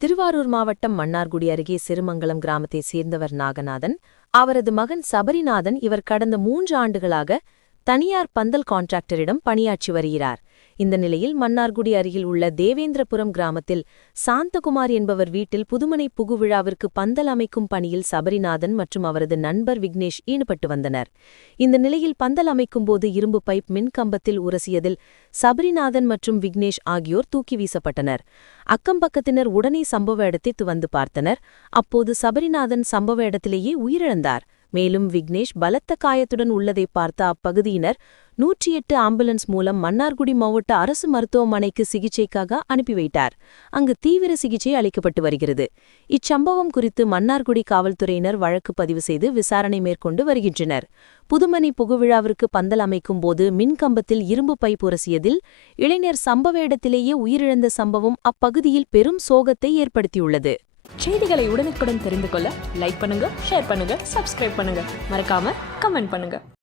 திருவாரூர் மாவட்டம் மன்னார்குடி அருகே சிறுமங்கலம் கிராமத்தைச் சேர்ந்தவர் நாகநாதன் அவரது மகன் சபரிநாதன் இவர் கடந்த மூன்று ஆண்டுகளாக தனியார் பந்தல் கான்ட்ராக்டரிடம் பணியாற்றி வருகிறார். இந்த நிலையில் மன்னார்குடி அருகில் உள்ள தேவேந்திரபுரம் கிராமத்தில் சாந்தகுமார் என்பவர் வீட்டில் புதுமனை புகுவிழாவிற்கு பந்தல் அமைக்கும் பணியில் சபரிநாதன் மற்றும் அவரது நண்பர் விக்னேஷ் ஈடுபட்டு வந்தனர். இந்த நிலையில் பந்தல் அமைக்கும்போது இரும்பு பைப் மின்கம்பத்தில் உரசியதில் சபரிநாதன் மற்றும் விக்னேஷ் ஆகியோர் தூக்கி வீசப்பட்டனர். அக்கம்பக்கத்தினர் உடனே சம்பவ இடத்தை வந்து பார்த்தனர். அப்போது சபரிநாதன் சம்பவ இடத்திலேயே உயிரிழந்தார். மேலும் விக்னேஷ் பலத்த காயத்துடன் உள்ளதை பார்த்த அப்பகுதியினர் நூற்றி எட்டு ஆம்புலன்ஸ் மூலம் மன்னார்குடி மாவட்ட அரசு மருத்துவமனைக்கு சிகிச்சைக்காக அனுப்பி வைத்தார். அங்கு தீவிர சிகிச்சை அளிக்கப்பட்டு வருகிறது. இச்சம்பவம் குறித்து மன்னார்குடி காவல்துறையினர் வழக்கு பதிவு செய்து விசாரணை மேற்கொண்டு வருகின்றனர். புதுமணி புகுவிழாவிற்கு பந்தல் அமைக்கும் போது மின்கம்பத்தில் இரும்பு பை புரசியதில் இளைஞர் சம்பவ இடத்திலேயே உயிரிழந்த சம்பவம் அப்பகுதியில் பெரும் சோகத்தை ஏற்படுத்தியுள்ளது. செய்திகளை உடனுக்குடன் தெரிந்து கொள்ள லைக் பண்ணுங்க ஷேர் பண்ணுங்க சப்ஸ்கிரைப் பண்ணுங்க. மறக்காம கமெண்ட் பண்ணுங்க.